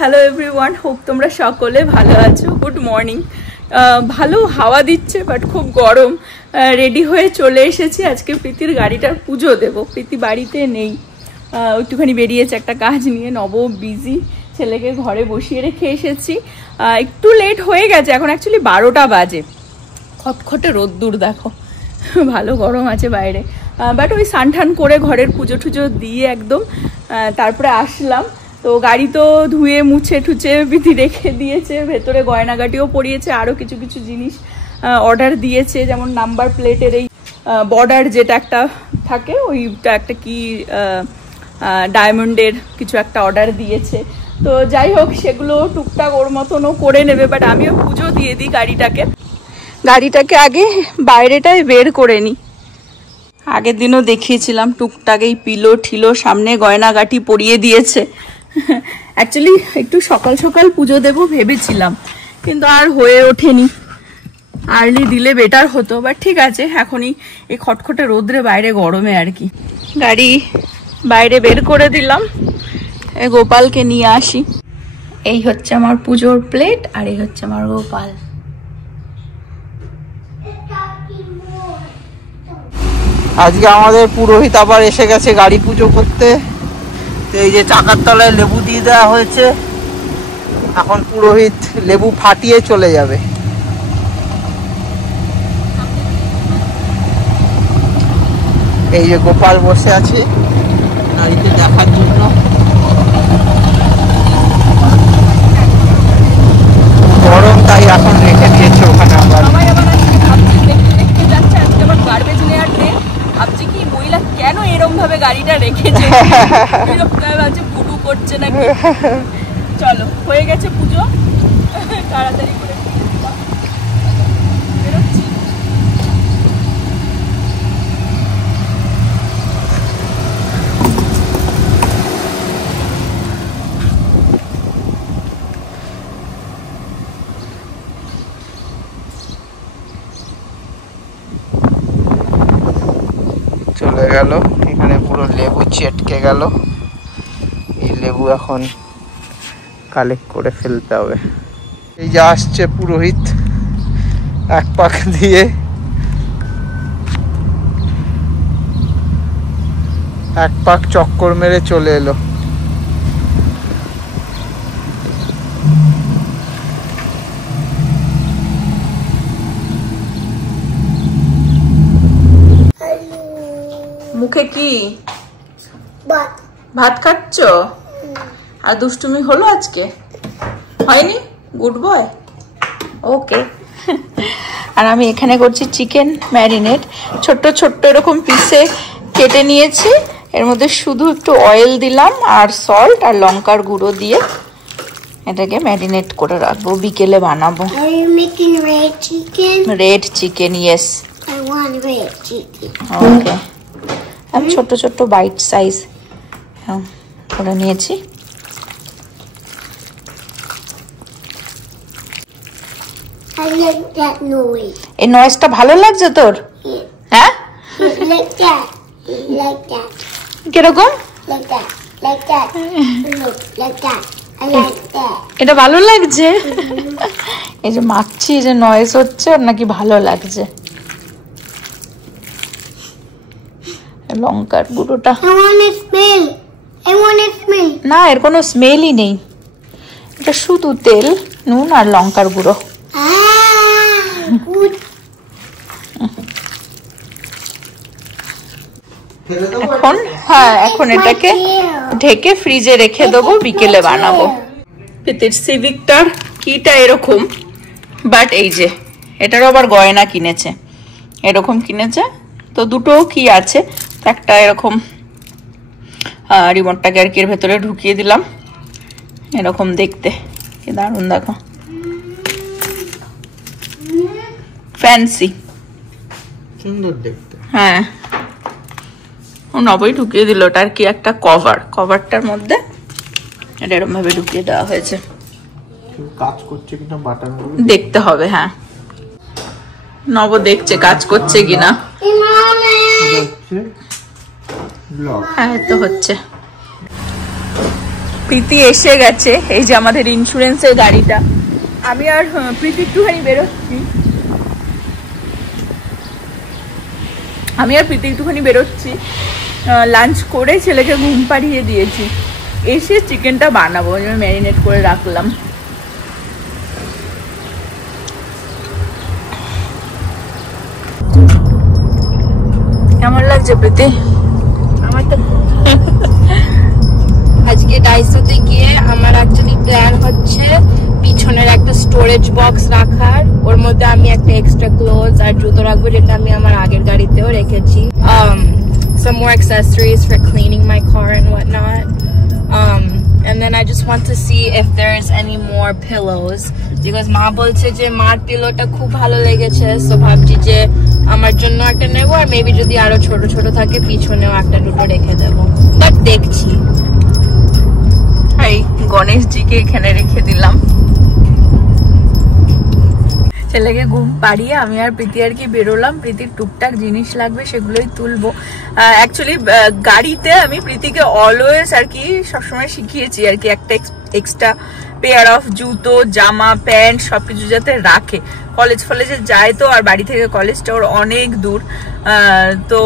Hello everyone, hope তোমরা সকলে ভালো আছো। Good morning. ভালো হাওয়া দিচ্ছে বাট খুব গরম। রেডি হয়ে চলে এসেছি, আজকে প্রীতির গাড়িটার পুজো দেব। প্রীতি বাড়িতে নেই, একটুখানি বেরিয়েছে একটা কাজ নিয়ে। নব বিজি, ছেলেকে ঘরে বসিয়ে রেখে এসেছি। একটু লেট হয়ে গেছে, এখন অ্যাকচুয়ালি 12টা বাজে। খটখটে রোদ্দুর দেখো, ভালো গরম আছে বাইরে। বাট ওই স্নান টান করে ঘরের পুজো টুজো দিয়ে একদম তারপরে আসলাম। তো গাড়ি তো ধুয়ে মুছে টুছে বিধি রেখে দিয়েছে, ভেতরে গয়নাগাটিও পরিয়েছে, আরও কিছু কিছু জিনিস অর্ডার দিয়েছে, যেমন নাম্বার প্লেটের এই বর্ডার যেটা একটা থাকে, ওইটা একটা কি ডায়মন্ডের কিছু একটা অর্ডার দিয়েছে। তো যাই হোক, সেগুলো টুকটাক ওর মতনও করে নেবে। বাট আমিও পুজো দিয়ে দিই গাড়িটাকে আগে বাইরেটায় বের করে নিই। আগের দিনও দেখিয়েছিলাম টুকটাক এই পিলো ঠিলো সামনে গয়নাগাটি পরিয়ে দিয়েছে। অ্যাকচুয়ালি একটু সকাল সকাল পুজো দেবো ভেবেছিলাম, কিন্তু আর হয়ে ওঠেনি। আর্লি দিলে বেটার হতো, বাট ঠিক আছে, এখনই এই খটখটে রোদ্রে বাইরে গরমে আর কি। গাড়ি বাইরে বের করে দিলাম, গোপালকে নিয়ে আসি। এই হচ্ছে আমার পুজোর প্লেট, আর এই হচ্ছে আমার গোপাল। আজকে আমাদের পুরোহিত আবার এসে গেছে গাড়ি পুজো করতে। এই যে চাকার তলায় লেবু দিয়ে দেওয়া হয়েছে, এখন পুরোহিত লেবু ফাটিয়ে চলে যাবে। এই যে গোপাল বসে আছে গাড়িতে দেখার জন্য। গরম তাই এখন রেখে দিয়েছে ওখানে। আবার গার্বেজ নেওয়ার ডে, ভাবছি কি মহিলা কেন এরকম ভাবে গাড়িটা রেখেছে, ভাবছি পুরু করছে নাকি। চলো, হয়ে গেছে পুজো, তাড়াতাড়ি করে বেরোচ্ছি। চলে গেল, এখানে পুরো লেবু চেটকে গেল। এই লেবু এখন কালেক্ট করে ফেলতে হবে। এই যে আসছে পুরোহিত এক পাক দিয়ে, এক পাক চক্কর মেরে চলে এলো। মুখে কি ভাত খাচ্ছ? আর দুষ্টুমি হলো আজকে? হয়নি? গুড বয়, ওকে। আর আমি এখানে করছি চিকেন ম্যারিনেট। ছোট্ট ছোট্ট এরকম পিসে কেটে নিয়েছি, এর মধ্যে শুধু একটু অয়েল দিলাম আর সল্ট আর লঙ্কার গুঁড়ো দিয়ে এটাকে ম্যারিনেট করে রাখবো, বিকেলে বানাবো। Red chicken, yes. ওকে, আমি ছোট্ট ছোট্ট বাইট সাইজ করে নিয়েছি। এই নয়েজটা ভালো লাগছে তোর? হ্যাঁ, কিরকম? এটা ভালো লাগছে? এই যে মাখছি, যে নয়েজ হচ্ছে, ওর নাকি ভালো লাগছে। লঙ্কার গুঁড়োটা না, এর কোনো স্মেলই নেই, এটা শুধু তেল, নুন আর লঙ্কার গুঁড়ো। এখন এখন এটাকে ঢেকে ফ্রিজে রেখে দেবো, বিকেলে বানাবো। প্রীতির সিভিকটার কিটা এরকম, বাট এই যে এটারও আবার গয়না কিনেছে, এরকম কিনেছে। তো দুটো কি আছে, একটা এরকম রিমোটটাকে আর কি এর ভেতরে ঢুকিয়ে দিলাম, এরকম দেখতে কি দারুণ, দেখো ফ্যান্সি, সুন্দর দেখতে। হ্যাঁ, নবই ঢুকিয়ে দিল ওটার কি একটা কভারটার মধ্যে এটা এরকম ভাবে ঢুকিয়ে দেওয়া হয়েছে। কাজ করছে কিনা বাটনগুলো দেখতে হবে। হ্যাঁ, নব দেখছে কাজ করছে কিনা। হ্যাঁ, তো হচ্ছে। প্রীতি এসে গেছে, এই যে আমাদের ইন্স্যুরেন্সের গাড়িটা। আমি আর প্রীতি একটুখানি বেরোচ্ছি, লাঞ্চ করে ছেলেকে ঘুম পাড়িয়ে দিয়েছি, এসে চিকেনটা বানাবো, আমি ম্যারিনেট করে রাখলাম। কেমন লাগছে প্রীতি? আমার তো আজকে ডাইসোতে গিয়ে আমার অ্যাকচুয়ালি প্ল্যান হচ্ছে পিছনের একটা স্টোরেজ বক্স রাখার, ওর মধ্যে আমি একটা এক্সট্রা ক্লোথস আর জুতো রাখবো, যেটা আমি আমার আগের গাড়িতেও রেখেছি। Some more accessories for cleaning my car and whatnot. And then I just want to see if there's any more pillows, because মা বলছে যে মার পিলোটা খুব ভালো লেগেছে, সো ভাবছি যে আমার জন্য একটা নেবো, আর মেবি যদি আরো ছোট ছোট থাকে পিছনেও একটা দুটো রেখে দেবো, বাট দেখছি। এই গণেশজিকে এখানে রেখে দিলাম। ছেলেকে ঘুম পাড়িয়ে আমি আর প্রীতি আর কি বেরোলাম। প্রীতির টুকটাক জিনিস লাগবে সেগুলোই তুলবো। অ্যাকচুয়ালি গাড়িতে আমি প্রীতিকে অলওয়েজ আর কি সবসময় শিখিয়েছি আর কি একটা এক্সট্রা পেয়ার অফ জুতো, জামা, প্যান্ট সবকিছু যাতে রাখে। কলেজে যায় তো, আর বাড়ি থেকে কলেজটা ওর অনেক দূর, তো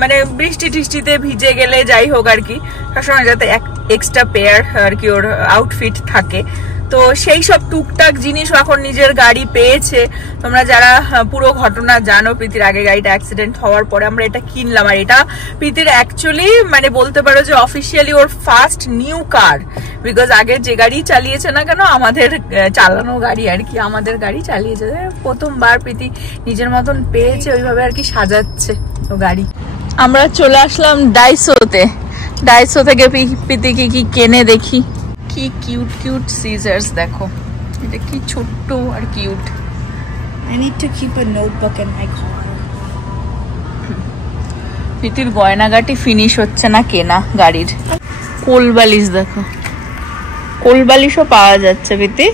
মানে বৃষ্টি টিষ্টিতে ভিজে গেলে যাই হোক আর কি সবসময় যাতে এক্সট্রা পেয়ার আর কি ওর আউটফিট থাকে। তো সেই সব টুকটাক জিনিস এখন নিজের গাড়ি পেয়েছে। তোমরা যারা পুরো ঘটনা জানো, প্রীতির আগে গাড়িটা অ্যাক্সিডেন্ট হওয়ার পরে আমরা এটা কিনলাম, আর এটা প্রীতির অ্যাকচুয়ালি মানে বলতে পারো যে officially or first new car, because আগে যে গাড়ি চালিয়েছে না কেন আমাদের চালানো গাড়ি আর কি, আমাদের গাড়ি চালিয়েছে, প্রথমবার প্রীতি নিজের মতন পেয়েছে, ওইভাবে আর কি সাজাচ্ছে তো গাড়ি। আমরা চলে আসলাম ডাইসোতে। ডাইসো থেকে প্রীতি কি কেনে দেখি। কি কিউট কিউট সিজার্স দেখো, এটা কি ছোট্ট আর cute. I need to keep a notebook in my car. প্রীতির গয়নাগাটি ফিনিশ হচ্ছে না কেনা গাড়ির। কোলবালিশ দেখো, কোলবালিশও পাওয়া যাচ্ছে প্রীতি।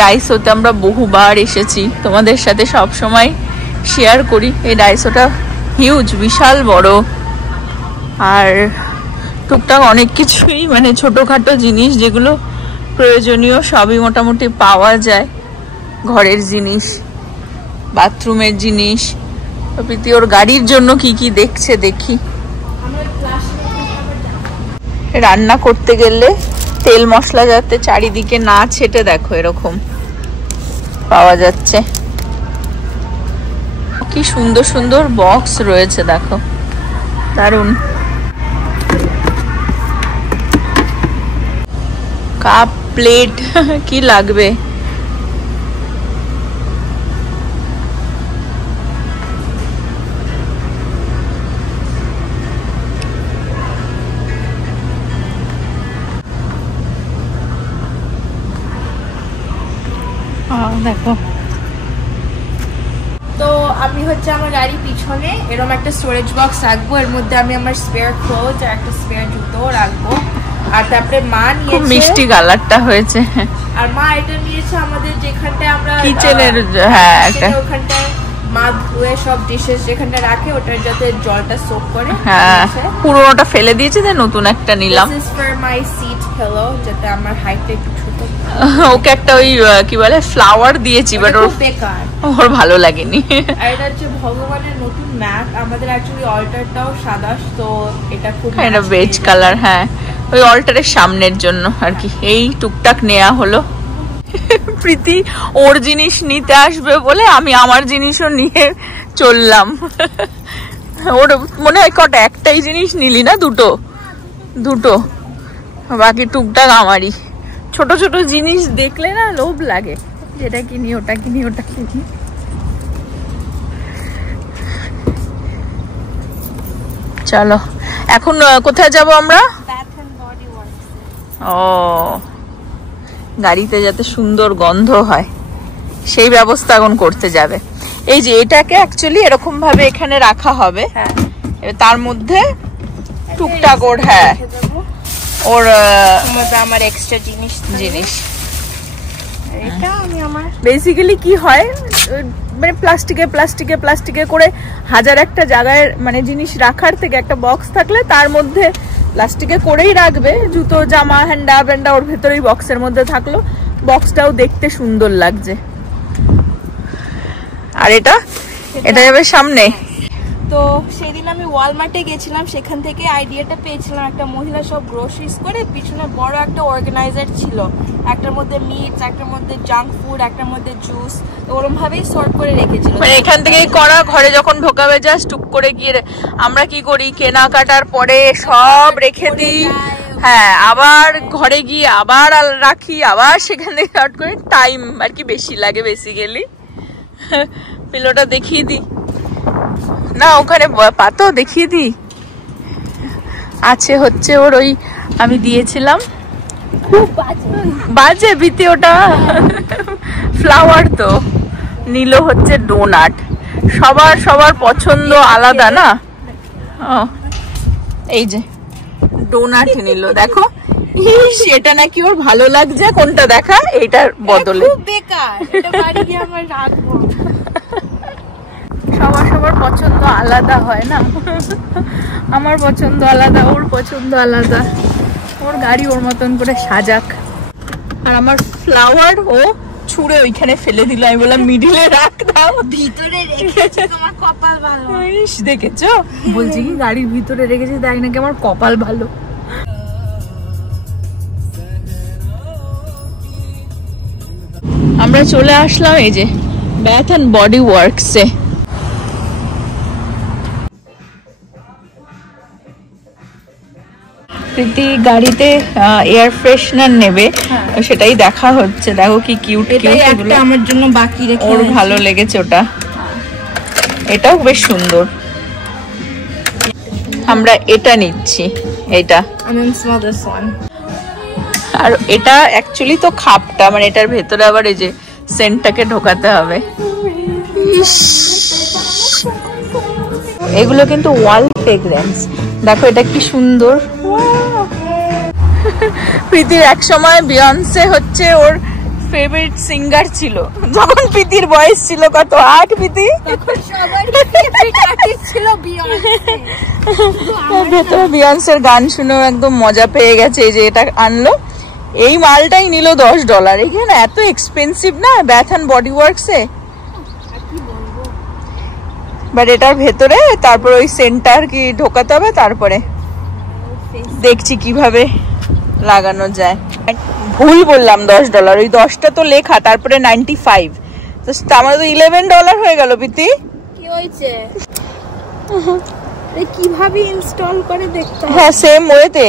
ডাইসোতে আমরা বহুবার এসেছি, তোমাদের সাথে সব সময় শেয়ার করি। এই ডাইসোটা হিউজ, বিশাল বড়, আর টুকটাক অনেক কিছুই মানে ছোটখাটো জিনিস যেগুলো প্রয়োজনীয় সবই মোটামুটি পাওয়া যায়। ঘরের জিনিস, বাথরুমের জিনিস। প্রীতি ওর গাড়ির জন্য কি কি দেখছে দেখি। রান্না করতে গেলে তেল মশলা যাতে চারিদিকে না ছেটে দেখো এরকম পাওয়া যাচ্ছে। কি সুন্দর সুন্দর বক্স রয়েছে দেখো, দারুন। কাপ, প্লেট কি লাগবে। দেখো, তো আমি হচ্ছে আমার গাড়ি পিছনে এরকম একটা স্টোরেজ বক্স রাখবো, এর মধ্যে আমি আমার স্পেয়ার ক্লোথস আর একটা স্পেয়ার জুতো রাখবো। আর তারপরে মা নিয়েছে, খুব মিষ্টি কালারটা হয়েছে। আর মা এটা নিয়েছে আমাদের যেখানটায় আমরা কিচেনের, হ্যাঁ একটা ওখানটায় মা ধুয়ে সব ডিশেস যেখানটা রাখে ওটার যাতে জলটা সোক করে। হ্যাঁ, পুরোনোটা ফেলে দিয়েছে, নতুন একটা নিলাম। This is for my seat pillow, যাতে আমার হাইটটা একটু ছোট। ওকে একটা ওই কি বলে ফ্লাওয়ার দিয়েছি, বাট ওর বেকার, ওর ভালো লাগেনি। আর এটা হচ্ছে ভগবানের নতুন ম্যাট, আমাদের অ্যাকচুয়ালি অল্টারটাও সাদা, তো এটা খুব এটা বেজ কালার। হ্যাঁ, ওই অল্টারের সামনের জন্য আর কি এই টুকটাক নেওয়া হলো। প্রীতি ওর জিনিস নিতে আসবে বলে আমি আমার জিনিসও নিয়ে চললাম। ওর মনে হয় কটা, একটাই জিনিস নিলি না, দুটো, বাকি টুকটাক আমারই। ছোট ছোট জিনিস দেখলে না লোভ লাগে, যেটা কিনি ওটা কিনি ওটা কিনি। চলো এখন কোথায় যাব আমরা? ও, গাড়িতে যাতে সুন্দর গন্ধ হয় সেই ব্যবস্থা এখন করতে যাবে। এই যে এটাকে অ্যাকচুয়ালি এরকম ভাবে এখানে রাখা হবে, তার মধ্যে টুকটাক ওর, হ্যাঁ ওর আমার এক্সট্রা জিনিস। এটা আমি আমার বেসিক্যালি কি হয় মানে প্লাস্টিকে প্লাস্টিকে প্লাস্টিকে করে হাজার একটা জায়গায় মানে জিনিস রাখার থেকে একটা বক্স থাকলে তার মধ্যে প্লাস্টিকে করেই রাখবে, জুতো জামা হ্যান্ডা ব্যান্ডা ওর ভেতরেই বক্সের মধ্যে থাকলো, বক্সটাও দেখতে সুন্দর লাগছে। আর এটা যাবে সামনে। তো সেদিন আমি ওয়ালমার্টে গেছিলাম, সেখান থেকে আইডিয়াটা পেয়েছিলাম। একটা মহিলা সব গ্রোসারিজ করে পিছনে বড় একটা অর্গানাইজার ছিল, একটার মধ্যে মিটস, একটার মধ্যে জাঙ্ক ফুড, একটার মধ্যে জুস, ওরকম ভাবেই সর্ট করে রেখেছিল। মানে এখান থেকেই করা, ঘরে যখন ঢোকাবে জাস্ট টুক করে গিয়ে আমরা কি করি কেনাকাটার পরে সব রেখে দিই, হ্যাঁ আবার ঘরে গিয়ে আবার রাখি, আবার সেখান থেকে শর্ট করে টাইম আর কি বেশি লাগে বেসিক্যালি। পিলোটা দেখিয়ে দিই না, ওখানে পাতো দেখিয়ে দিই আছে, হচ্ছে ওর ওই আমি দিয়েছিলাম, খুব বাজে বিতে ওটা ফ্লাওয়ার, তো নিল হচ্ছে ডোনাট। সবার পছন্দ আলাদা না, এই যে ডোনাট নিল, দেখো সেটা নাকি ওর ভালো লাগছে, কোনটা দেখা এইটার বদলে, বেকার, এটা বাড়ি গিয়ে আমার রাখবো। সবার পছন্দ আলাদা হয় না, আমার পছন্দ আলাদা, ওর পছন্দ আলাদা, ওর গাড়ি ওর মতন করে সাজাক। আর আমার ফ্লাওয়ার ও ছুঁড়ে ওইখানে ফেলে দিল, আমি বললাম মিডিলে রাখ দাও, ভিতরে রেখেছি, তোমার কপাল ভালো। দেখেছো, বলছি কি গাড়ির ভিতরে রেখেছি, দেখ নাকি আমার কপাল ভালো। আমরা চলে আসলাম এই যে ব্যাথ অ্যান্ড বডি ওয়ার্কসে। প্রীতি গাড়িতে এয়ার ফ্রেশনার নেবে, সেটাই দেখা হচ্ছে, দেখো কি কিউট কিউট, আমার জন্য বাকি রেখে, ওর ভালো লেগেছে ওটা, এটাও বেশ সুন্দর। আমরা এটা নিচ্ছি, এটা আর এটা অ্যাকচুয়ালি তো খাপটা, মানে এটার ভেতরে আবার এই যে সেন্টটাকে ঢোকাতে হবে। এগুলো কিন্তু ওয়াল ফ্রেগ্রেন্স, দেখো এটা কি সুন্দর। প্রীতির এক সময় বিয়ন্সে হচ্ছে ওর ফেভারিট সিঙ্গার ছিল, যখন প্রীতির বয়স ছিল কত 8, প্রীতি ভেতরে বিয়ন্সের গান শুনেও একদম মজা পেয়ে গেছে। এই যে এটা আনলো, এই মালটাই নিল $10, এখানে এত এক্সপেন্সিভ না ব্যাথ অ্যান্ড বডি ওয়ার্কসে, বাট এটার ভেতরে তারপর ওই সেন্টার কি ঢোকাতে হবে, তারপরে দেখছি কিভাবে লাগানো যায়। ভুল বললাম $10, ওই 10টা তো লেখা, তারপরে 95, তো আমার তো $11 হয়ে গেল। প্রীতি কি হয়েছে, কিভাবে ইনস্টল করে দেখতে, হ্যাঁ সেম ওয়েতে,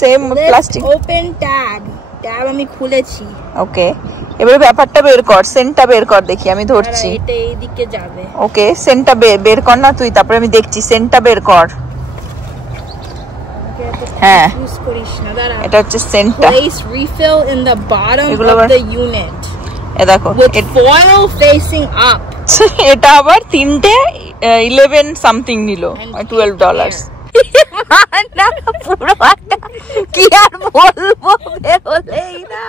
সেম প্লাস্টিক ওপেন ট্যাগ আমি খুলেছি। ওকে, এবারে ব্যাপারটা বের কর, সেন্টটা বের কর দেখি, আমি ধরছি, এটা এইদিকে যাবে। ওকে সেন্টটা বের কর না তুই, তারপরে আমি দেখছি, সেন্টটা বের কর। হ্যাঁ ইউজ করিস না, দাঁড়া, এটা হচ্ছে সেন্টটা। Place refill in the bottom of the unit. এ দেখো with foil facing up. এটা আবার 3টে 11 সামথিং নিল, $12। না পুরো কি আর বলবো, বেরোলেই না,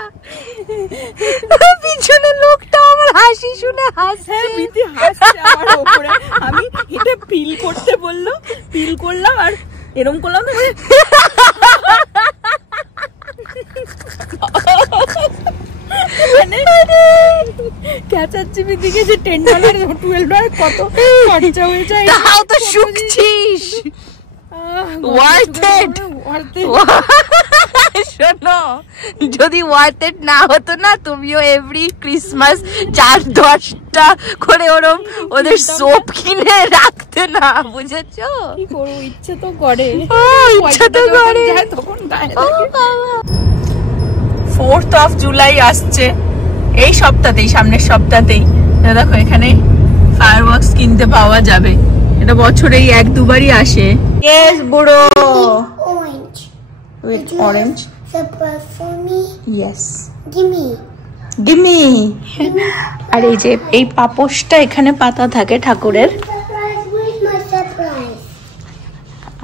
পিছনে লোকটা আমার হাসি শুনে হাসছে, বিতি হাসছে আমার উপরে, আমি এটা ফিল করতে বললো, ফিল করলাম আর এরকম করলাম তো, ক্যাচাচ্ছি বিদিকে যে $10 $12 কত খরচা হয়ে যায়, তাও তো শুকছিস। শোনো, যদি ওয়ার্থ ইট না হতো না, তুমিও এভরি ক্রিসমাস 4-10টা করে ওরম ওদের সোপ কিনে রাখতে না, বুঝেছো? কি করবো, ইচ্ছে তো করে, ইচ্ছে তো করে। 4th of July আসছে এই সপ্তাহতেই, সামনের সপ্তাহতেই। দেখো এখানে ফায়ারওয়ার্কস কিনতে পাওয়া যাবে, এটা বছরেই 1-2বারই আসে। Yes, বুড়ো। Orange. With orange. Surprise for me. Yes. Gimme. Gimme. আর এই যে এই পাপোশটা এখানে পাতা থাকে ঠাকুরের, Surprise, where's my surprise?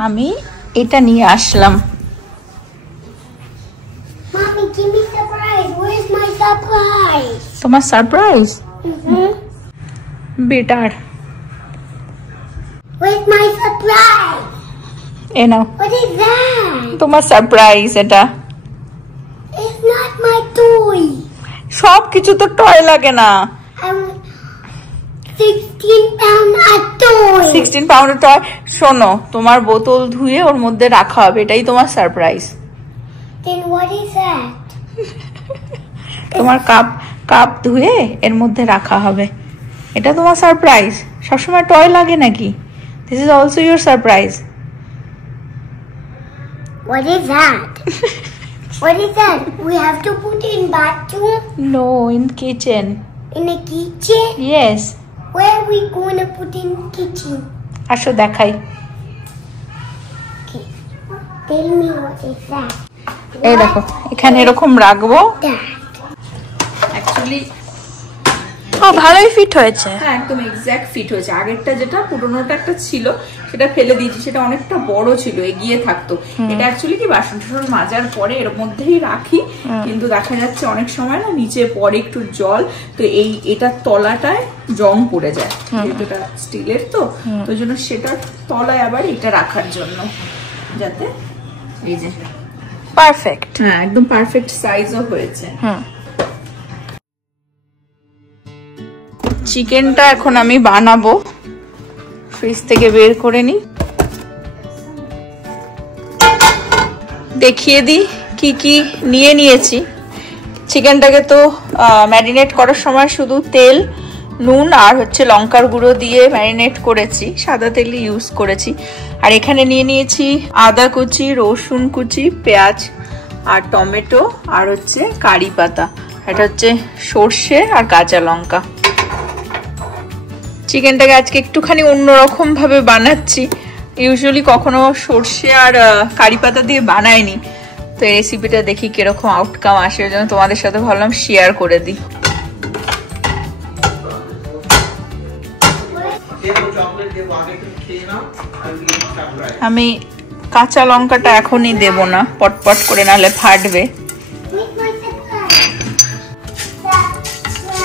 আমি এটা নিয়ে আসলাম। Mommy, give me surprise. Where's my surprise? তোমার surprise? Better. Where's my surprise? A now What is that? তোমার সারপ্রাইজ। এটা It's not my toy. সব কিছু তো টয় লাগে না। I'm 16 pound a toy. 16 পাউন্ডের টয়। শোনো, তোমার বোতল ধুয়ে ওর মধ্যে রাখা হবে, এটাই তোমার surprise. Then what is that? তোমার কাপ ধুয়ে এর মধ্যে রাখা হবে, এটা তোমার সারপ্রাইজ। সবসময় টয় লাগে নাকি? This is also your surprise. What is that? What is that? We have to put in bathroom, no, in kitchen. in a kitchen. Yes. Where are we going to put in kitchen? আসো দেখাই। Okay. Tell me what is that? এই দেখো, এখানে এরকম রাখবো। That. Actually ভালোই fit হয়েছে। হ্যাঁ, একদম এক্স্যাক্ট ফিট হয়েছে। আগেরটা যেটা পুরোনোটা একটা ছিল সেটা ফেলে দিয়েছি, সেটা অনেকটা বড় ছিল, এগিয়ে থাকতো। এটা অ্যাকচুয়ালি কি বাসন টাসন মাজার পরে এর মধ্যেই রাখি, কিন্তু দেখা যাচ্ছে অনেক সময় না নিচে পড়ে একটু জল, তো এটার তলাটায় জং পড়ে যায়, যেহেতু এটা স্টিলের তো ওই জন্য সেটার তলায় আবার এটা রাখার জন্য, যাতে এই যে পারফেক্ট। হ্যাঁ, একদম পারফেক্ট সাইজও হয়েছে। চিকেনটা এখন আমি বানাবো, ফ্রিজ থেকে বের করে নিই। দেখিয়ে দিই কি কি নিয়ে নিয়েছি। চিকেনটাকে তো ম্যারিনেট করার সময় শুধু তেল, নুন আর হচ্ছে লঙ্কার গুঁড়ো দিয়ে ম্যারিনেট করেছি, সাদা তেলই ইউজ করেছি। আর এখানে নিয়ে নিয়েছি আদা কুচি, রসুন কুচি, পেঁয়াজ আর টমেটো আর হচ্ছে কারি পাতা, এটা হচ্ছে সর্ষে আর কাঁচা লঙ্কা। চিকেনটাকে আজকে একটুখানি অন্যরকম ভাবে বানাচ্ছি, ইউজুয়ালি কখনো সর্ষে আর কারি পাতা দিয়ে বানাইনি, তো এই রেসিপিটা দেখি কিরকম আউটকাম আসে, ওই জন্য তোমাদের সাথে ভাবলাম শেয়ার করে দিই। আমি কাঁচা লঙ্কাটা এখনই দেব না, পটপট করে, নাহলে ফাটবে। Where's my surprise?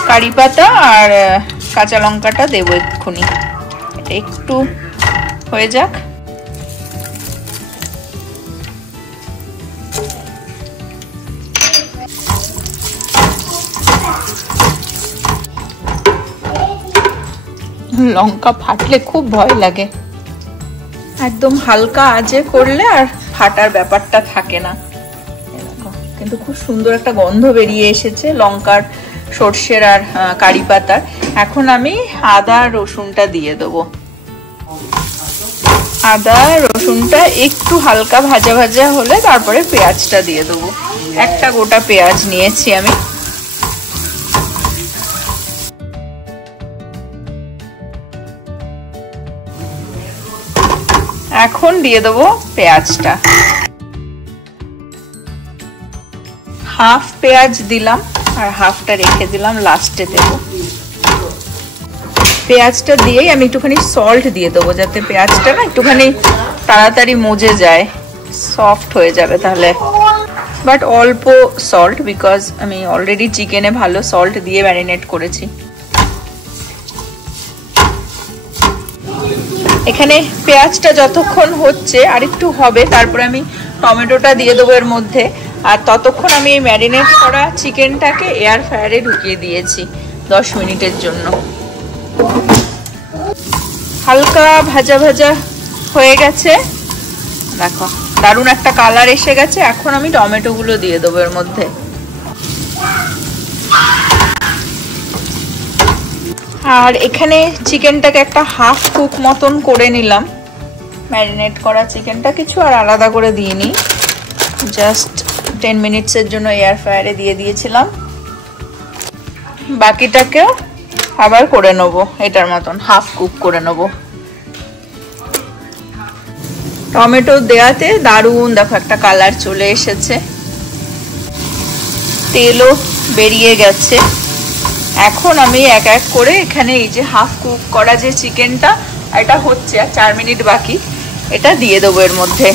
কারি পাতা আর কাঁচা লঙ্কাটা দেবো এক্ষুনি, এটা একটু হয়ে যাক। লঙ্কা ফাটলে খুব ভয় লাগে, একদম হালকা আঁচে করলে আর ফাটার ব্যাপারটা থাকে না। কিন্তু খুব সুন্দর একটা গন্ধ বেরিয়ে এসেছে লঙ্কার, সর্ষের আর কারি পাতার। এখন আমি আদা রসুনটা দিয়ে দেবো। আদা রসুনটা একটু হালকা ভাজা ভাজা হলে তারপরে পেঁয়াজটা দিয়ে দেবো। একটা গোটা পেঁয়াজ নিয়েছি আমি। এখন দিয়ে দেবো পেঁয়াজটা, হাফ পেঁয়াজ দিলাম আর হাফটা রেখে দিলাম, লাস্টে দেবো। পেঁয়াজটা দিয়েই আমি একটুখানি সল্ট দিয়ে দেবো, যাতে পেঁয়াজটা না একটুখানি তাড়াতাড়ি মজে যায়, সফট হয়ে যাবে তাহলে। বাট অল্প সল্ট, বিকজ আমি অলরেডি চিকেনে ভালো সল্ট দিয়ে ম্যারিনেট করেছি। এখানে পেঁয়াজটা যতক্ষণ হচ্ছে আর একটু হবে, তারপরে আমি টমেটোটা দিয়ে দেবো এর মধ্যে। আর ততক্ষণ আমি এই ম্যারিনেট করা চিকেনটাকে এয়ার ফ্রায়ারে ঢুকিয়ে দিয়েছি 10 মিনিটের জন্য। হালকা ভাজা ভাজা হয়ে গেছে, দেখো দারুণ একটা কালার এসে গেছে। এখন আমি টমেটো গুলো দিয়ে দেবো এর মধ্যে। আর এখানে চিকেনটাকে একটা হাফ কুক মতন করে নিলাম, ম্যারিনেট করা চিকেনটা কিছু আর আলাদা করে দিইনি, জাস্ট 10 মিনিটসের জন্য এয়ার ফ্রায়ারে দিয়ে দিয়েছিলাম। বাকিটাকেও আবার করে নেবো, এটার মতন হাফ কুক করে নেবো। টমেটো দেওয়াতে দারুণ দেখো একটা কালার চলে এসেছে, তেলও বেরিয়ে গেছে। এখন আমি এক এক করে এখানে এই যে হাফ কুক করা যে চিকেনটা, এটা হচ্ছে আর 4 মিনিট বাকি, এটা দিয়ে দেবো এর মধ্যে।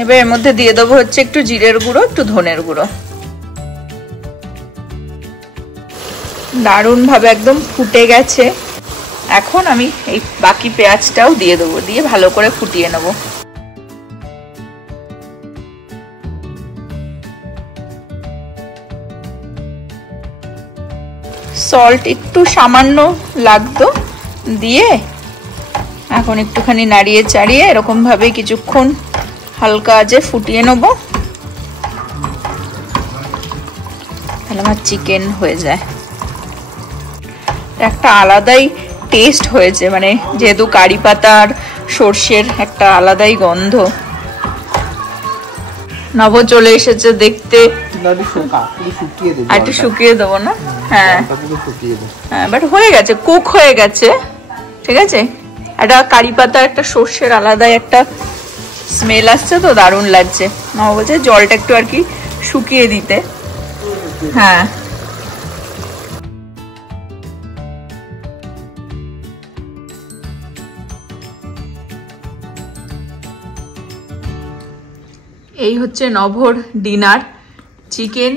এবার এর মধ্যে দিয়ে দেবো হচ্ছে একটু জিরের গুঁড়ো, একটু ধনের গুঁড়ো। দারুণ ভাবে একদম ফুটে গেছে। এখন আমি এই বাকি পেঁয়াজটাও দিয়ে দেবো, দিয়ে ভালো করে ফুটিয়ে নেব। সল্ট একটু সামান্য লাগতো, দিয়ে এখন একটুখানি নাড়িয়ে চাড়িয়ে এরকম ভাবে কিছুক্ষণ হালকা আঁচে ফুটিয়ে নেব, তাহলে আমার চিকেন হয়ে যায়। একটা আলাদাই টেস্ট হয়েছে, মানে যেহেতু কারি পাতার সর্ষের একটা আলাদাই গন্ধ। নব চলে এসেছে দেখতে, একটু শুকিয়ে দেবো না? হ্যাঁ হ্যাঁ, বাট হয়ে গেছে, কুক হয়ে গেছে, ঠিক আছে। একটা কারি পাতা একটা সর্ষের আলাদাই একটা স্মেল আসছে, তো দারুণ লাগছে। নব বলছে জলটা একটু আর কি শুকিয়ে দিতে। হ্যাঁ, এই হচ্ছে নভর ডিনার। চিকেন,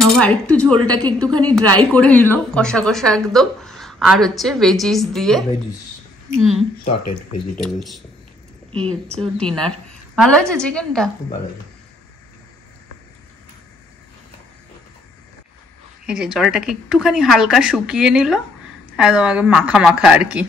নভ আরেকটু ঝোলটাকে একটুখানি ড্রাই করে নিল, কষা কষা একদম, আর হচ্ছে ভেজিস দিয়ে। Sorted vegetables. এই হচ্ছে ডিনার। ভালো আছে চিকেনটা? এই যে জলটাকে একটুখানি হালকা শুকিয়ে নিল, একদম আগে মাখা মাখা আর কি।